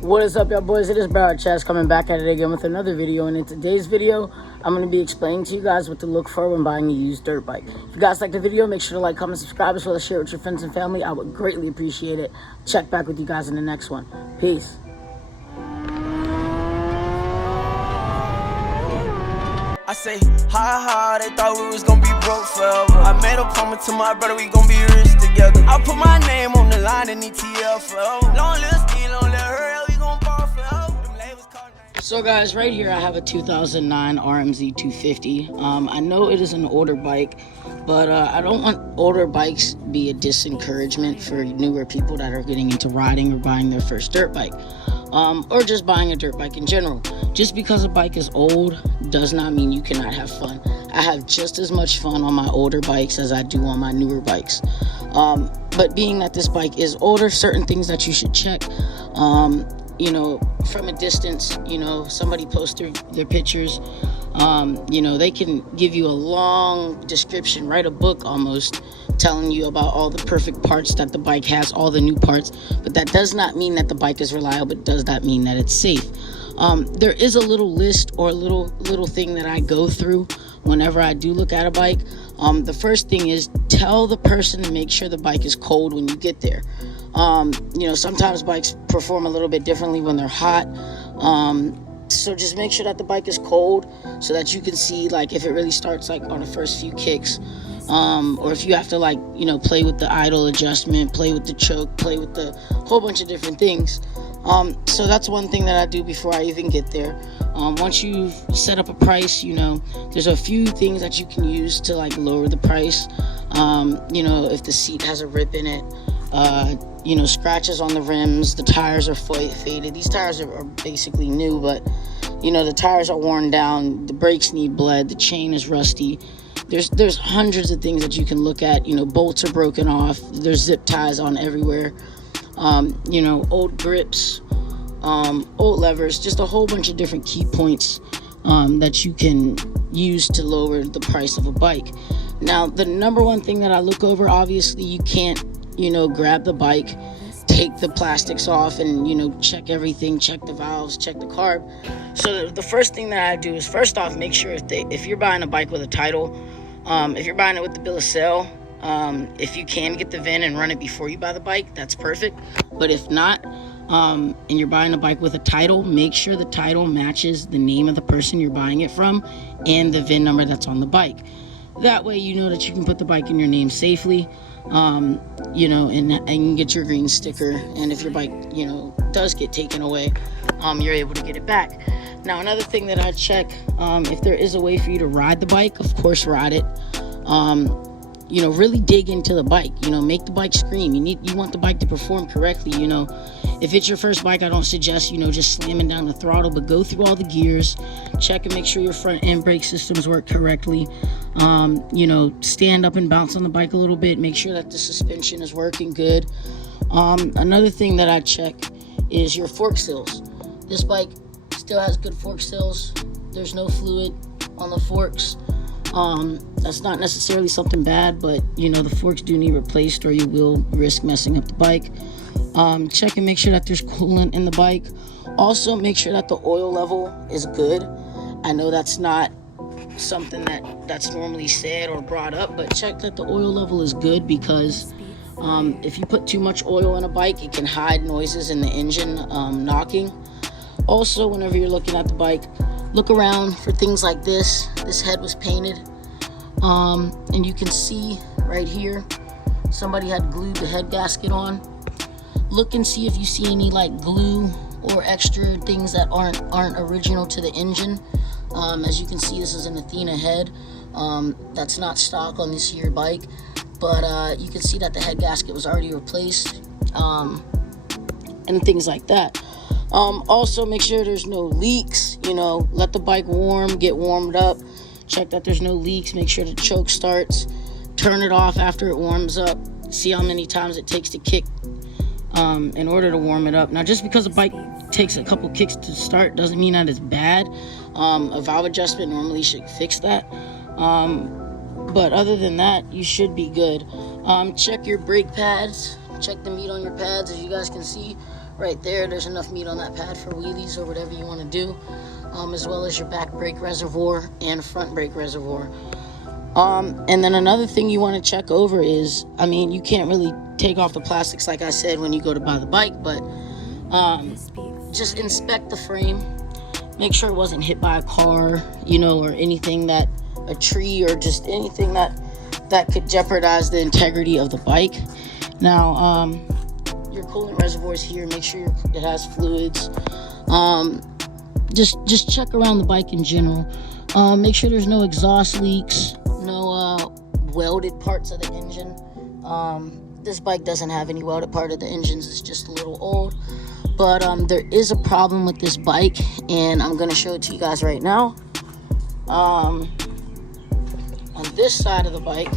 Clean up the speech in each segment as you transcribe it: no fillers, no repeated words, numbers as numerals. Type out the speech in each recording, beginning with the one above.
What is up, y'all boys? It is Barrett Chaz coming back at it again with another video, and in today's video I'm going to be explaining to you guys what to look for when buying a used dirt bike. If you guys like the video, make sure to like, comment, subscribe, as well as share it with your friends and family. I would greatly appreciate it. Check back with you guys in the next one. Peace. I say, ha, they thought we was gonna be broke forever. I made a promise to my brother, we gonna be rich together. I put my name on the line in ETL forever. Long little skin, long little hurry, we gon' ball forever. Them labels calling. So guys, right here I have a 2009 RMZ 250. I know it is an older bike, but I don't want older bikes to be a disencouragement for newer people that are getting into riding or buying their first dirt bike. Or just buying a dirt bike in general. Just because a bike is old does not mean you cannot have fun. I have just as much fun on my older bikes as I do on my newer bikes. But being that this bike is older, certain things that you should check, you know, from a distance, you know, somebody posts their pictures, you know, they can give you a long description, write a book almost, telling you about all the perfect parts that the bike has, all the new parts, but that does not mean that the bike is reliable. It does not mean that it's safe. There is a little list or a little thing that I go through whenever I do look at a bike. The first thing is tell the person to make sure the bike is cold when you get there. You know, sometimes bikes perform a little bit differently when they're hot. So just make sure that the bike is cold so that you can see, like, if it really starts like on the first few kicks, or if you have to, like, you know, play with the idle adjustment, play with the choke, play with the whole bunch of different things. So that's one thing that I do before I even get there. Once you've set up a price, you know, there's a few things that you can use to, like, lower the price. You know, if the seat has a rip in it, you know, scratches on the rims, the tires are faded. These tires are basically new, but, you know, the tires are worn down, the brakes need bled, the chain is rusty. There's hundreds of things that you can look at. You know, bolts are broken off, there's zip ties on everywhere. You know, old grips, old levers, just a whole bunch of different key points that you can use to lower the price of a bike. Now, the number one thing that I look over, obviously you can't, you know, grab the bike, take the plastics off, and, you know, check everything, check the valves, check the carb. So the first thing that I do is, first off, make sure if you're buying a bike with a title, if you're buying it with the bill of sale, if you can get the VIN and run it before you buy the bike, that's perfect. But if not, and you're buying a bike with a title, make sure the title matches the name of the person you're buying it from and the VIN number that's on the bike. That way you know that you can put the bike in your name safely, you know, and get your green sticker. And if your bike, you know, does get taken away, you're able to get it back. Now, another thing that I check, if there is a way for you to ride the bike, of course, ride it. You know, really dig into the bike, you know, make the bike scream. You want the bike to perform correctly. You know, if it's your first bike, I don't suggest, you know, just slamming down the throttle, but go through all the gears, check and make sure your front end brake systems work correctly. You know, stand up and bounce on the bike a little bit, make sure that the suspension is working good. Another thing that I check is your fork seals. This bike still has good fork seals. There's no fluid on the forks. That's not necessarily something bad, but, you know, the forks do need replaced or you will risk messing up the bike. Check and make sure that there's coolant in the bike. Also, make sure that the oil level is good. I know that's not something that's normally said or brought up, but check that the oil level is good, because if you put too much oil in a bike, it can hide noises in the engine knocking. Also, whenever you're looking at the bike, look around for things like this. This head was painted, and you can see right here somebody had glued the head gasket on. Look and see if you see any, like, glue or extra things that aren't original to the engine. As you can see, this is an Athena head. That's not stock on this here bike, but you can see that the head gasket was already replaced, and things like that. Also, make sure there's no leaks. You know, let the bike get warmed up, check that there's no leaks, make sure the choke starts, turn it off after it warms up, see how many times it takes to kick in order to warm it up. Now, just because a bike takes a couple kicks to start doesn't mean that it's bad. A valve adjustment normally should fix that, but other than that, you should be good. Check your brake pads, check the meat on your pads. As you guys can see right there. There's enough meat on that pad for wheelies or whatever you want to do, as well as your back brake reservoir and front brake reservoir. And then another thing you want to check over is, I mean, you can't really take off the plastics like I said when you go to buy the bike, but just inspect the frame. Make sure it wasn't hit by a car, you know, or anything that, a tree, or just anything that could jeopardize the integrity of the bike. Now, your coolant reservoir is here. Make sure it has fluids. Just check around the bike in general. Make sure there's no exhaust leaks, no welded parts of the engine. This bike doesn't have any welded part of the engines. It's just a little old. But there is a problem with this bike, and I'm going to show it to you guys right now. On this side of the bike,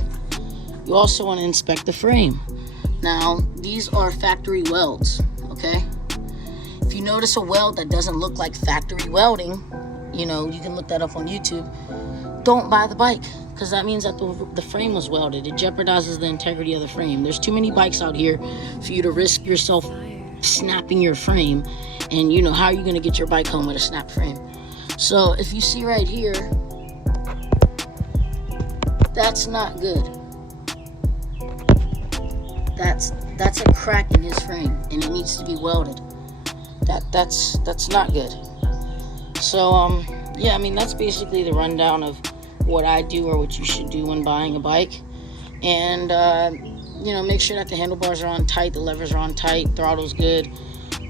you also want to inspect the frame. Now, these are factory welds, okay? If you notice a weld that doesn't look like factory welding, you know, you can look that up on YouTube. Don't buy the bike, because that means that the frame was welded. It jeopardizes the integrity of the frame. There's too many bikes out here for you to risk yourself snapping your frame, and you know, how are you going to get your bike home with a snapped frame? So if you see right here, that's not good. That's a crack in his frame, and it needs to be welded. That's not good. So yeah, I mean, that's basically the rundown of what I do, or what you should do when buying a bike. And you know, make sure that the handlebars are on tight, the levers are on tight, throttle's good.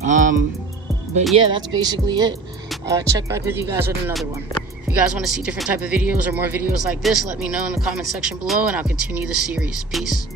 But yeah, that's basically it. Check back with you guys with another one. If you guys want to see different type of videos or more videos like this, let me know in the comment section below, and I'll continue the series. Peace.